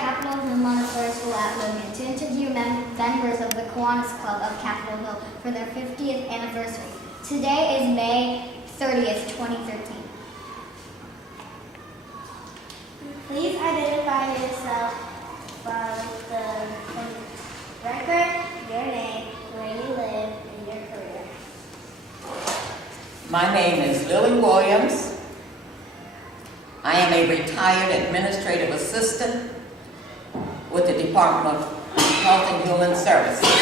Capitol Hill Montessori School at Logan to interview members of the Kiwanis Club of Capitol Hill for their 50th anniversary. Today is May 30th, 2013. Please identify yourself from the record, your name, where you live, and your career. My name is Lily Williams. I am a retired administrative assistant with the Department of Health and Human Services.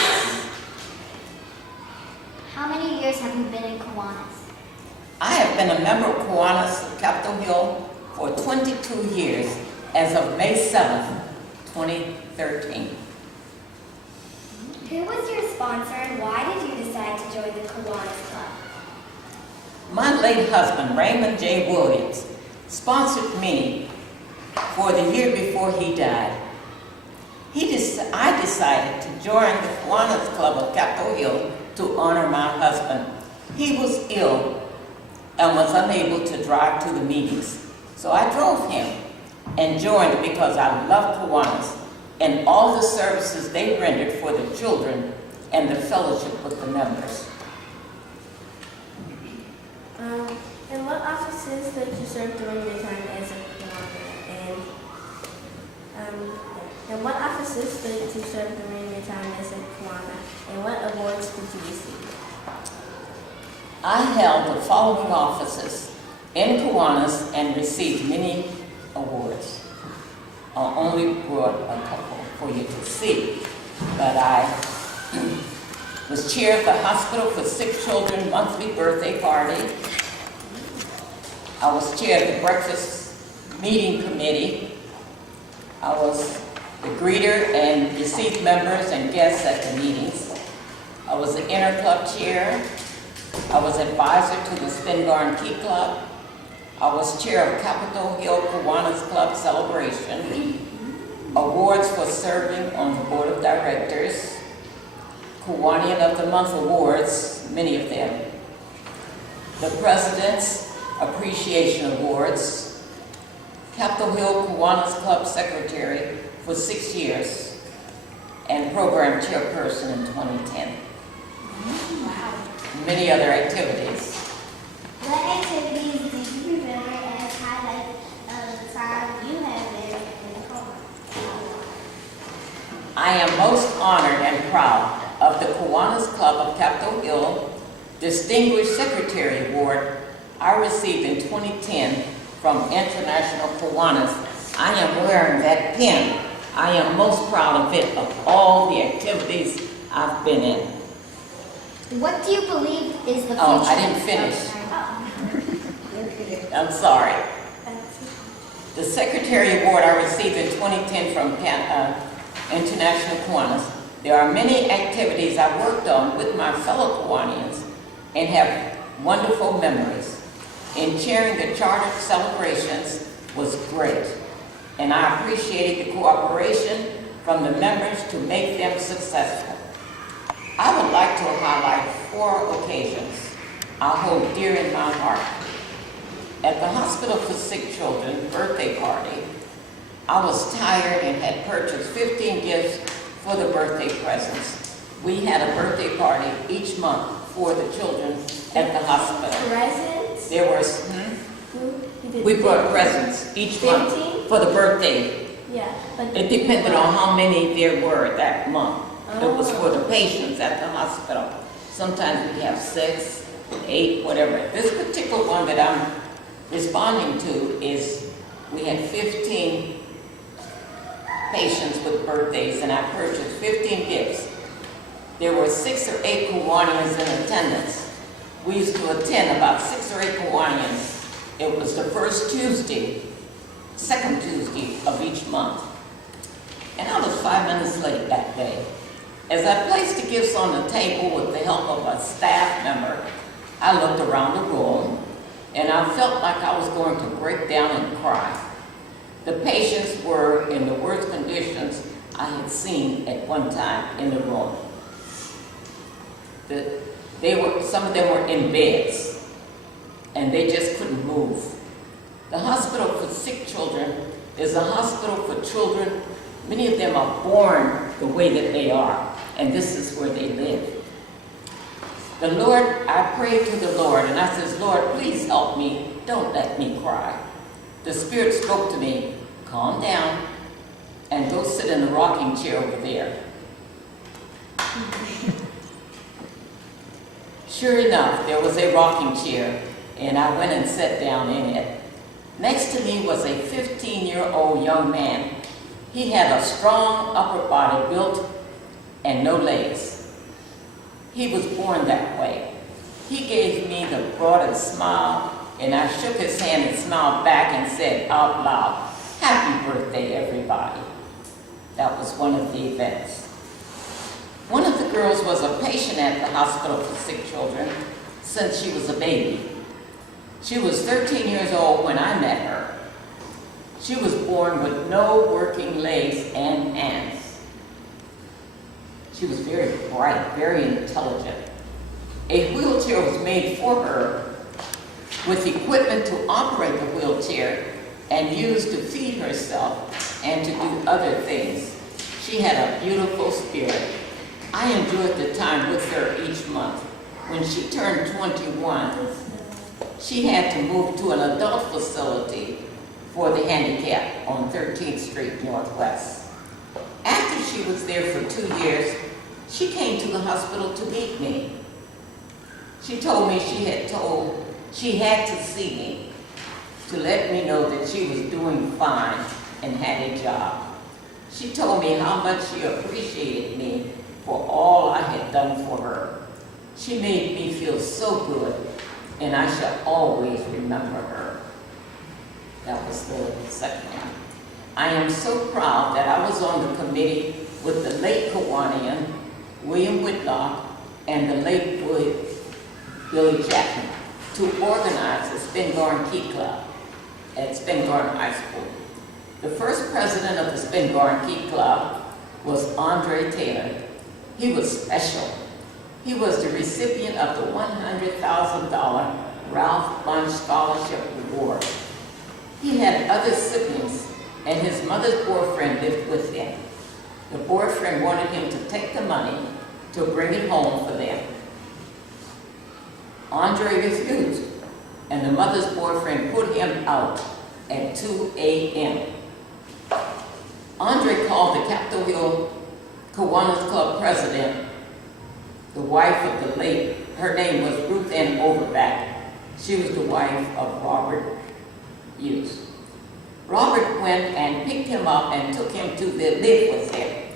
How many years have you been in Kiwanis? I have been a member of Kiwanis of Capitol Hill for 22 years as of May 7th, 2013. Who was your sponsor and why did you decide to join the Kiwanis Club? My late husband, Raymond J. Williams, sponsored me for the year before he died. I decided to join the Kiwanis Club of Capitol Hill to honor my husband. He was ill and was unable to drive to the meetings. So I drove him and joined because I love Kiwanis and all the services they rendered for the children and the fellowship with the members. And what offices did you serve during your time as a Kiwanis? And what offices did you serve during your time as a Kiwanis? And what awards did you receive? I held the following offices in Kiwanis and received many awards. I only brought a couple for you to see, but I was chair of the Hospital for Sick Children monthly birthday party. I was chair of the breakfast meeting committee. I was the greeter and received members and guests at the meetings. I was the interclub chair. I was advisor to the Spingarn Key Club. I was chair of Capitol Hill Kiwanis Club Celebration. Awards for serving on the board of directors. Kiwanian of the Month awards, many of them. The President's Appreciation Awards. Capitol Hill Kiwanis Club Secretary for 6 years. And program chairperson in 2010. Wow. Many other activities. What activities do you remember as highlights of the time you have been in the Kiwanis? I am most honored and proud of the Kiwanis Club of Capitol Hill Distinguished Secretary Award I received in 2010 from International Kiwanis. I am wearing that pin. I am most proud of it, of all the activities I've been in. What do you believe is the future? Oh, I didn't finish. I'm sorry. The Secretary Award I received in 2010 from International Kiwanis. There are many activities I worked on with my fellow Kiwanians and have wonderful memories. And chairing the charter celebrations was great. And I appreciated the cooperation from the members to make them successful. I would like to highlight 4 occasions I hold dear in my heart. At the Hospital for Sick Children birthday party, I was tired and had purchased 15 gifts for the birthday presents. We had a birthday party each month for the children at the hospital. Presents? There was, we brought presents each month 15? for the birthday. Yeah. But It depended on how many there were that month. It was for the patients at the hospital. Sometimes we have 6, 8, whatever. This particular one that I'm responding to is, we had 15 patients with birthdays and I purchased 15 gifts. There were 6 or 8 Kiwanians in attendance. We used to attend about 6 or 8 Kiwanians. It was the first Tuesday, second Tuesday of each month. And I was 5 minutes late that day. As I placed the gifts on the table with the help of a staff member, I looked around the room and I felt like I was going to break down and cry. The patients were in the worst conditions I had seen at one time in the room. Some of them were in beds and they just couldn't move. The Hospital for Sick Children is a hospital for children Many of them are born the way that they are, and this is where they live. The Lord, I prayed to the Lord, and I says, Lord, please help me. Don't let me cry. The Spirit spoke to me, calm down, and go sit in the rocking chair over there. Sure enough, there was a rocking chair, and I went and sat down in it. Next to me was a 15-year-old young man. He had a strong upper body built and no legs. He was born that way. He gave me the broadest smile, and I shook his hand and smiled back and said out loud, "Happy birthday, everybody." That was one of the events. One of the girls was a patient at the hospital for sick children since she was a baby. She was 13 years old when I met her. She was born with no working legs and hands. She was very bright, very intelligent. A wheelchair was made for her with equipment to operate the wheelchair and used to feed herself and to do other things. She had a beautiful spirit. I enjoyed the time with her each month. When she turned 21, she had to move to an adult facility for the handicapped on 13th Street Northwest. After she was there for 2 years, she came to the hospital to meet me. She told me she had to see me to let me know that she was doing fine and had a job. She told me how much she appreciated me for all I had done for her. She made me feel so good, and I shall always remember her. That was the second one. I am so proud that I was on the committee with the late Kiwanian, William Whitlock, and the late Billy Chapman to organize the Spingarn Key Club at Spingarn High School. The first president of the Spingarn Key Club was Andre Taylor. He was special. He was the recipient of the $100,000 Ralph Bunche Scholarship Award. He had other siblings, and his mother's boyfriend lived with him. The boyfriend wanted him to take the money to bring it home for them. Andre refused, and the mother's boyfriend put him out at 2 a.m. Andre called the Capitol Hill Kiwanis Club president, the wife of the late, her name was Ruth Ann Overback. She was the wife of Robert Hughes. Robert went and picked him up and took him to live with him.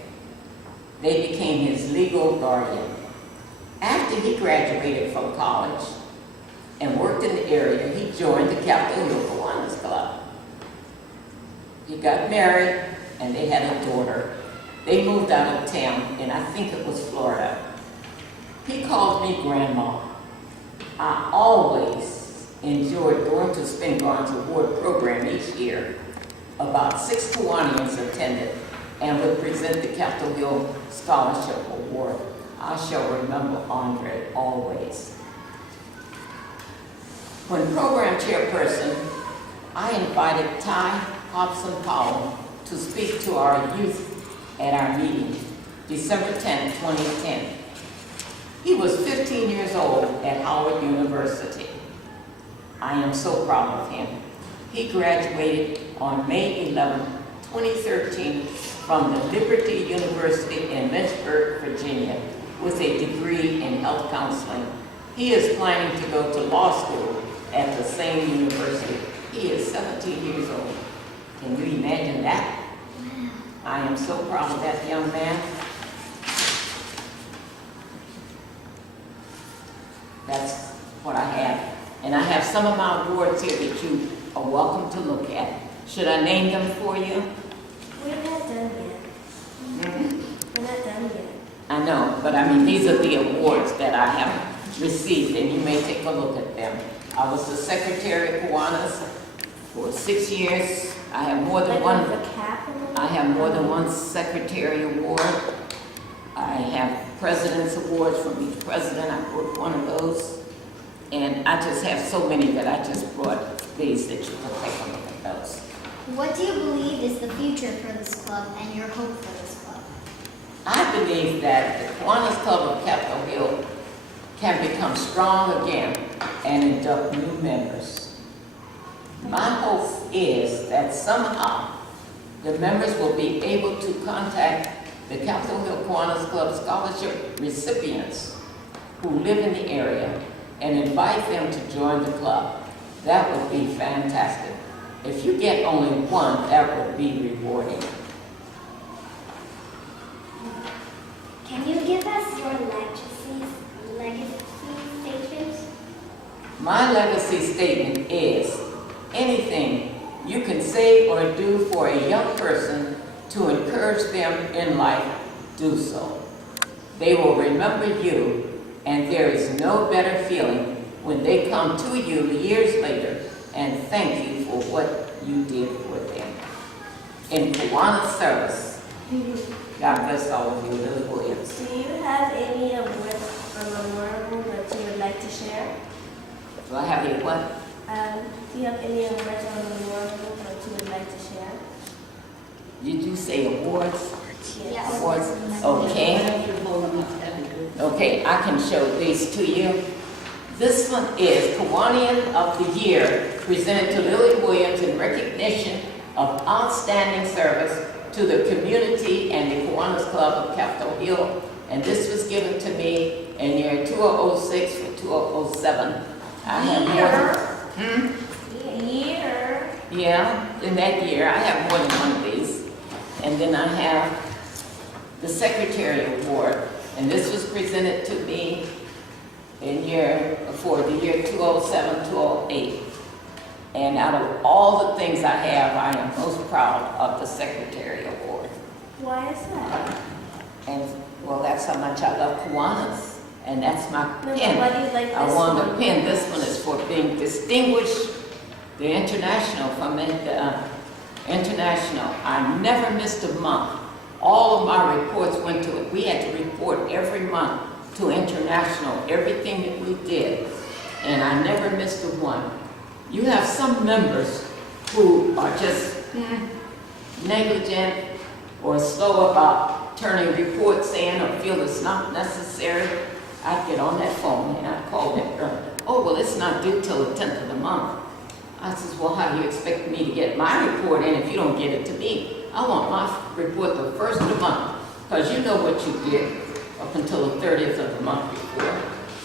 They became his legal guardian. After he graduated from college and worked in the area, he joined the Capitol Hill Kiwanis Club. He got married, and they had a daughter. They moved out of town, and I think it was Florida. He called me Grandma. I always enjoyed going to Spingarn's award program each year. About 6 Kiwanians attended and would present the Capitol Hill Scholarship Award. I shall remember Andre always. When program chairperson, I invited Ty Hobson Powell to speak to our youth at our meeting, December 10, 2010. He was 15 years old at Howard University. I am so proud of him. He graduated on May 11, 2013 from the Liberty University in Lynchburg, Virginia, with a degree in health counseling. He is planning to go to law school at the same university. He is 17 years old. Can you imagine that? I am so proud of that young man. That's what I have. And I have some of my awards here that you are welcome to look at. Should I name them for you? We're not done yet. We're not done yet. I know, but I mean, these are the awards that I have received, and you may take a look at them. I was the secretary of Kiwanis for 6 years. I have more than one. The capital. I have more than one secretary award. I have president's awards from each president. I brought one of those. And I just have so many that I just brought these that you can take a look at those. What do you believe is the future for this club and your hope for this club? I believe that the Kiwanis Club of Capitol Hill can become strong again and induct new members. My hope is that somehow the members will be able to contact the Capitol Hill Kiwanis Club scholarship recipients who live in the area and invite them to join the club. That would be fantastic. If you get only one, that would be rewarding. Can you give us your legacy statement? My legacy statement is, anything you can say or do for a young person to encourage them in life, do so. They will remember you, and there is no better feeling when they come to you years later and thank you for what you did for them. In Kiwanis service, God bless all of you, Lily Williams. Do you have any awards or memorable that you would like to share? Do I have any what? Do you have any awards or memorable that you would like to share? Did you say awards? Yeah, Awards, okay. Okay, I can show these to you. This one is Kiwanian of the Year, presented to Lily Williams in recognition of outstanding service to the community and the Kiwanis Club of Capitol Hill. And this was given to me in year 2006 for 2007. I have Year. Yeah, in that year, I have more than one of these. And then I have the Secretary Award, and this was presented to me for the year 2007, 2008. And out of all the things I have, I am most proud of the Secretary Award. Why is that? And, well, that's how much I love Kiwanis, and that's my No, pen. but why do you like this I won the one? pen. This one is for being distinguished, the international, from the international. I never missed a month. All of my reports went to it. We had to report every month to international, everything that we did. And I never missed a one. You have some members who are just negligent or slow about turning reports in or feel it's not necessary. I'd get on that phone and I'd call that girl. Oh, well, it's not due till the 10th of the month. I says, well, how do you expect me to get my report in if you don't get it to me? I want my report the first of the month, because you know what you did up until the 30th of the month before.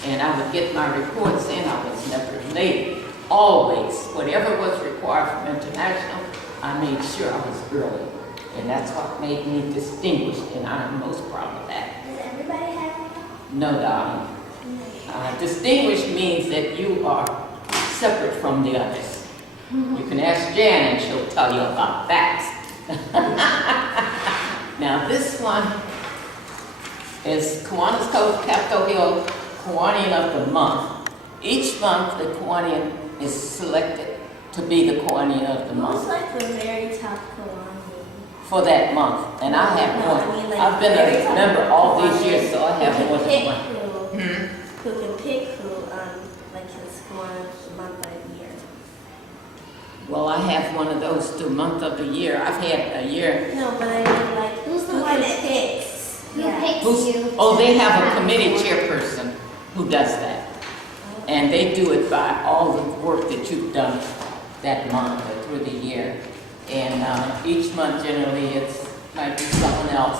And I would get my reports in. I was never late. Always. Whatever was required from international, I made sure I was early. And that's what made me distinguished, and I'm most proud of that. Does everybody have one? No, darling. Distinguished means that you are separate from the others. You can ask Jan and she'll tell you about that. Now this one is Kiwanis Club Capitol Hill Kiwanian of the Month. Each month the Kiwanian is selected to be the Kiwanian of the Who's month like the very top Kiwani? for that month. And I have No, one. I mean, like, I've been very a top member all these Kiwani years, so I who have can more than pick one. Who can pick who like his Kiwani of the month that year? Well, I have one of those too, month of the year. I've had a year. No, but I mean like Who's the who one can that picks? Who Yeah. picks Who's, you? oh, to they have a have committee one? chairperson who does that. And they do it by all the work that you've done that month or through the year. And each month generally it's might be someone else.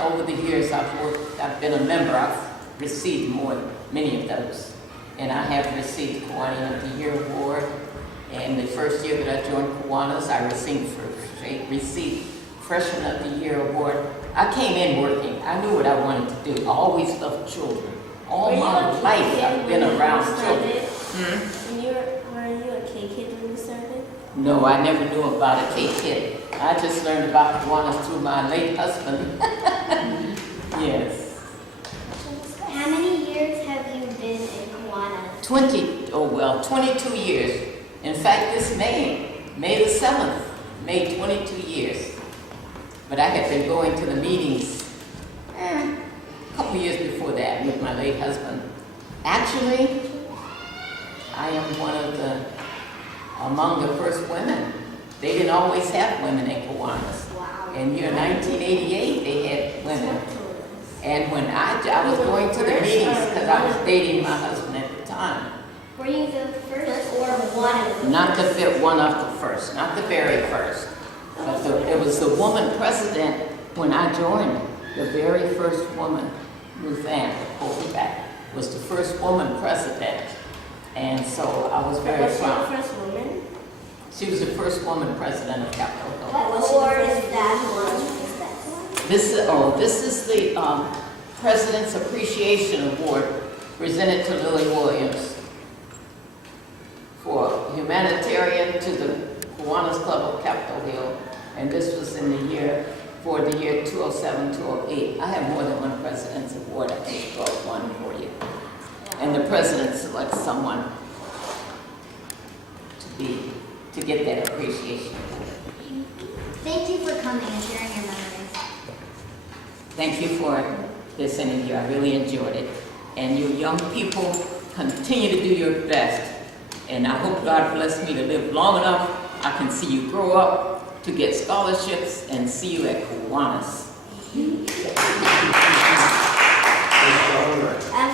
Over the years I've been a member, I've received many of those. And I have received Kiwanian of the Year award. And the first year that I joined Kiwanis, I received Freshman of the Year award. I came in working. I knew what I wanted to do. I always loved children. All Were you my a life kid I've been when you around started? children. Were you a K-Kid when you started? No, I never knew about a K-Kid. I just learned about Kiwanis through my late husband. Yes. How many years have you been in Kiwanis? 22 years. In fact, this May the 7th, made 22 years. But I had been going to the meetings a couple years before that with my late husband. Actually, I am among the first women They didn't always have women in Kiwanis. Wow. In year 1988, they had women. And when I was going to the meetings, because I was dating my husband at the time, Were you the first or one of them? not to fit one of the first, not the very first. But it was the woman president when I joined, the very first woman, Ruth Ann Colbeck, was the first woman president. And so I was very Was she the proud. first woman? She was the first woman president of Capitol Hill. What award is that one? This is the President's Appreciation Award presented to Lily Williams for humanitarian to the Kiwanis Club of Capitol Hill. And this was in the year, for the year 2007, 2008. I have more than one President's Award. I just brought one for you. And the President selects someone to get that appreciation. Thank you for coming and sharing your memories. Thank you for this interview. I really enjoyed it. And you young people, continue to do your best. And I hope God bless me to live long enough I can see you grow up to get scholarships and see you at Kiwanis. And